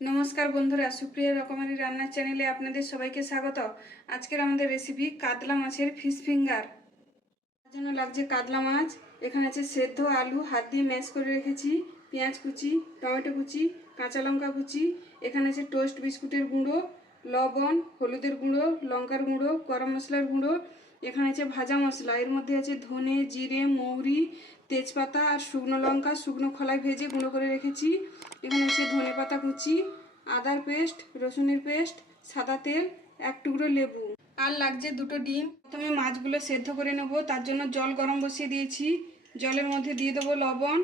নমস্কার বন্ধুরা, সুপ্রিয়া রকমারি রান্নার চ্যানেলে আপনাদের সবাইকে স্বাগত। আজকের আমাদের রেসিপি কাতলা মাছের ফিশ ফিঙ্গার। তার জন্য লাগছে কাতলা মাছ। এখানে আছে সেদ্ধ আলু, হাত দিয়ে ম্যাশ করে রেখেছি, পেঁয়াজ কুচি, টমেটো কুচি, কাঁচা লঙ্কা কুচি। এখানে আছে টোস্ট বিস্কুটের গুঁড়ো, লবণ, হলুদের গুঁড়ো, লঙ্কার গুঁড়ো, গরম মশলার গুঁড়ো। এখানে আছে ভাজা মশলা, এর মধ্যে আছে ধনে, জিরে, মৌরি, তেজপাতা আর শুকনো লঙ্কা শুকনো খোলায় ভেজে গুঁড়ো করে রেখেছি। এখানে আছে ধনে পাতা কুচি, আদার পেস্ট, রসুনের পেস্ট, সাদা তেল, এক টুকরো লেবু। আর লাগছে দুটো ডিম। প্রথমে মাছগুলো সেদ্ধ করে নেব, তার জন্য জল গরম বসিয়ে দিয়েছি। জলের মধ্যে দিয়ে দেবো লবণ,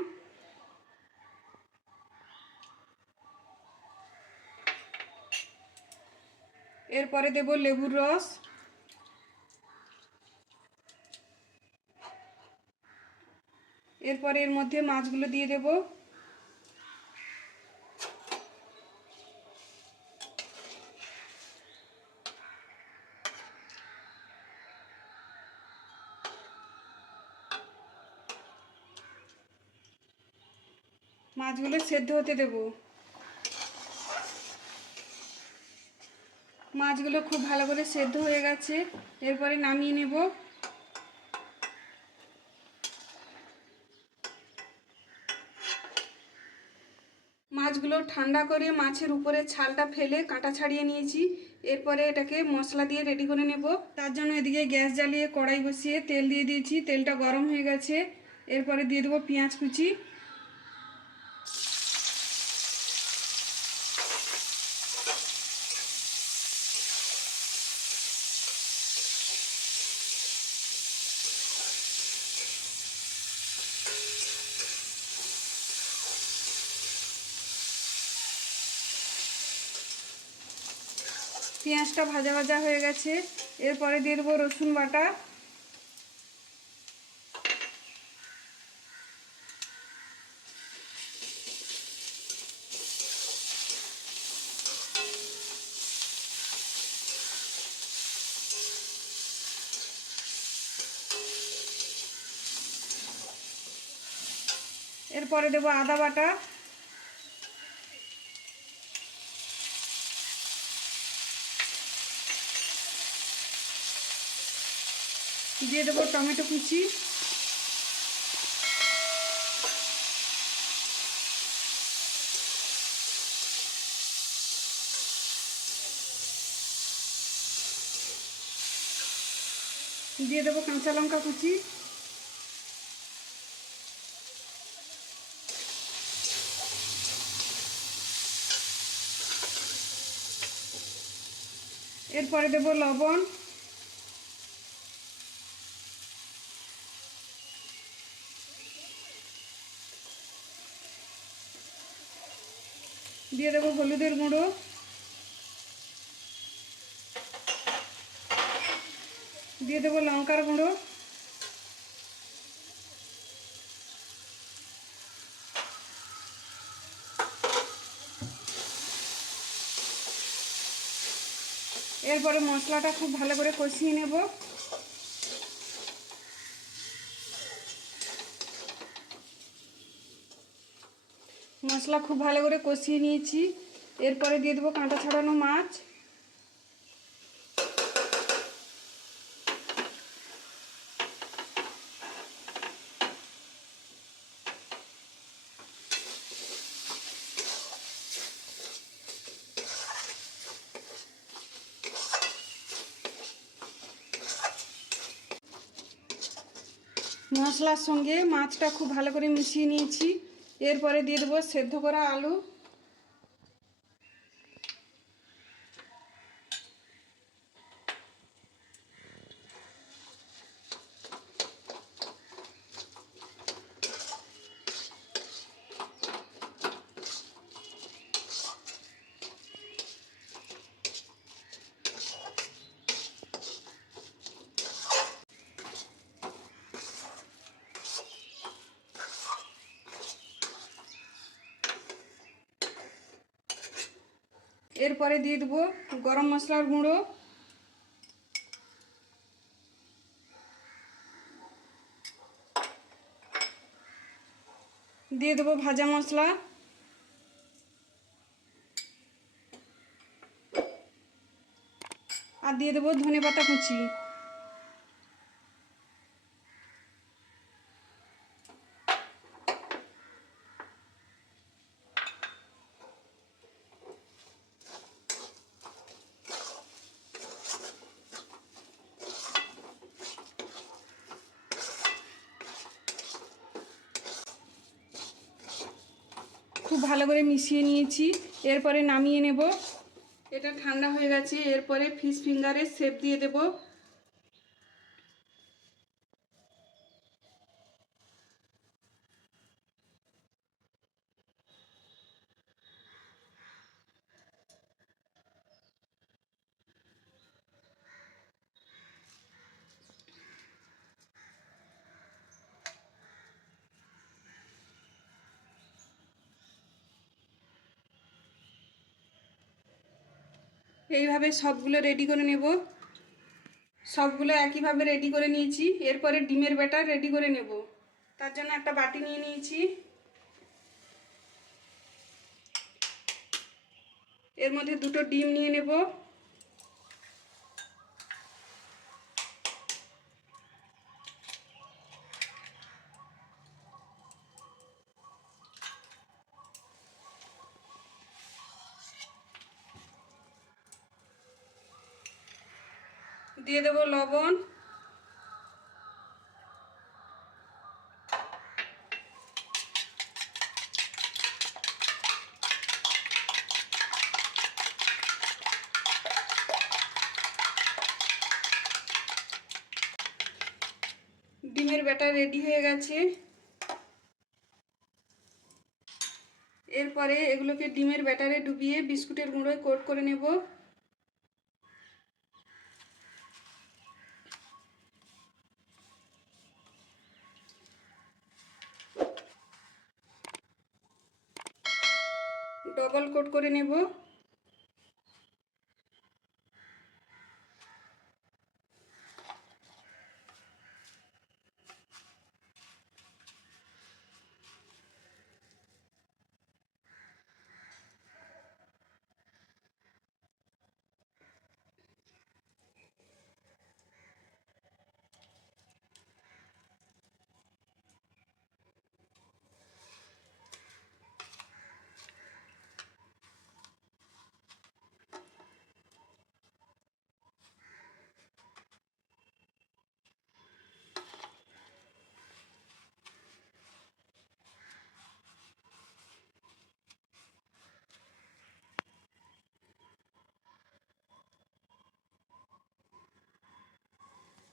এরপরে দেব লেবুর রস, এরপরে এর মধ্যে মাছগুলো দিয়ে দেব। মাছগুলো সেদ্ধ হতে দেব। মাছগুলো খুব ভালো করে সেদ্ধ হয়ে গেছে, এরপরে নামিয়ে নেব। মাছগুলো ঠান্ডা করে মাছের উপরে ছালটা ফেলে কাঁটা ছাড়িয়ে নিয়েছি। এরপরে এটাকে মশলা দিয়ে রেডি করে নেব। তার জন্য এদিকে গ্যাস জ্বালিয়ে কড়াই বসিয়ে তেল দিয়ে দিয়েছি, তেলটা গরম হয়ে গেছে। এরপরে দিয়ে দেবো পেঁয়াজ কুচি, পেঁয়াজটা ভাজা ভাজা হয়ে গেছে। এরপরে দিয়ে দেবো রসুন বাটা, এরপরে দেবো আদা বাটা, দিয়ে দেবো টমেটো কুচি, দিয়ে দেবো কাঁচা লঙ্কা কুচি, এরপরে দেবো লবণ, দিয়ে দেবো হলুদের গুঁড়ো, দিয়ে দেবো লঙ্কার গুঁড়ো, এরপরে মশলাটা খুব ভালো করে কষিয়ে নেব। মশলা খুব ভালো করে কষিয়ে নিয়েছি। এরপরে দিয়ে দেবো কাঁটা ছাড়ানো মাছ, মশলার সঙ্গে মাছটা খুব ভালো করে মিশিয়ে নিয়েছি। এরপরে দিয়ে দেবো সেদ্ধ করা আলু, এরপরে দিয়ে দেবো গরম মশলার গুঁড়ো, দিয়ে দেবো ভাজা মশলা, আর দিয়ে দেবো ধনেপাতা কুচি। খুব ভালো করে মিশিয়ে নিয়েছি, এরপরে নামিয়ে নেব। এটা ঠান্ডা হয়ে গেছে, এরপরে ফিশ ফিঙ্গারের শেপ দিয়ে দেব। এইভাবে সবগুলো রেডি করে নেব। সবগুলো একইভাবে রেডি করে নিয়েছি, এরপরে ডিমের ব্যাটার রেডি করে নেব। তার জন্য একটা বাটি নিয়ে নিয়েছি, এর মধ্যে দুটো ডিম নিয়ে নেব। দিয়ে দেব লবণ, ডিমের ব্যাটার রেডি হয়ে গেছে। এরপরে এগুলোকে ডিমের ব্যাটারে ডুবিয়ে বিস্কুটের গুঁড়োয় কোট করে নেব। ডবল কোট করে নেব।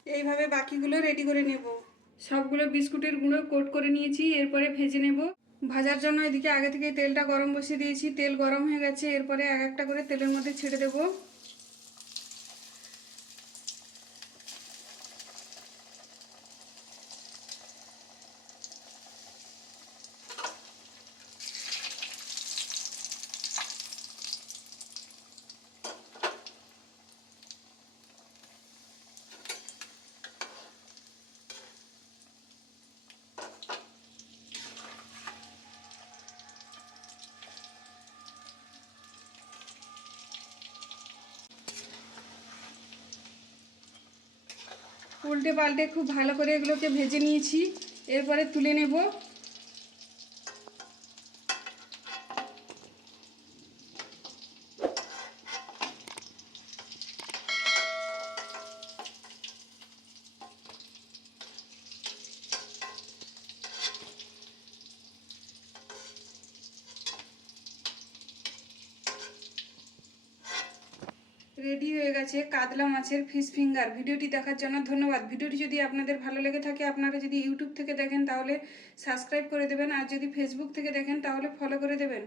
এইভাবে বাকিগুলো রেডি করে নেব। সবগুলো বিস্কুটের গুঁড়ো কোট করে নিয়েছি, এরপরে ভেজে নেব। ভাজার জন্য এদিকে আগে থেকে তেলটা গরম বসিয়ে দিয়েছি, তেল গরম হয়ে গেছে, এরপরে এক একটা করে তেলের মধ্যে ছেড়ে দেব। উল্টে পাল্টে খুব ভালো করে এগুলোকে ভেজে নিয়েছি, এরপরে তুলে নেব। রেডি হয়ে গেছে কাতলা মাছের ফিশ ফিঙ্গার। ভিডিওটি দেখার জন্য ধন্যবাদ। ভিডিওটি যদি আপনাদের ভালো লেগে থাকে, আপনারা যদি ইউটিউব থেকে দেখেন তাহলে সাবস্ক্রাইব করে দেবেন, আর যদি ফেসবুক থেকে দেখেন তাহলে ফলো করে দেবেন।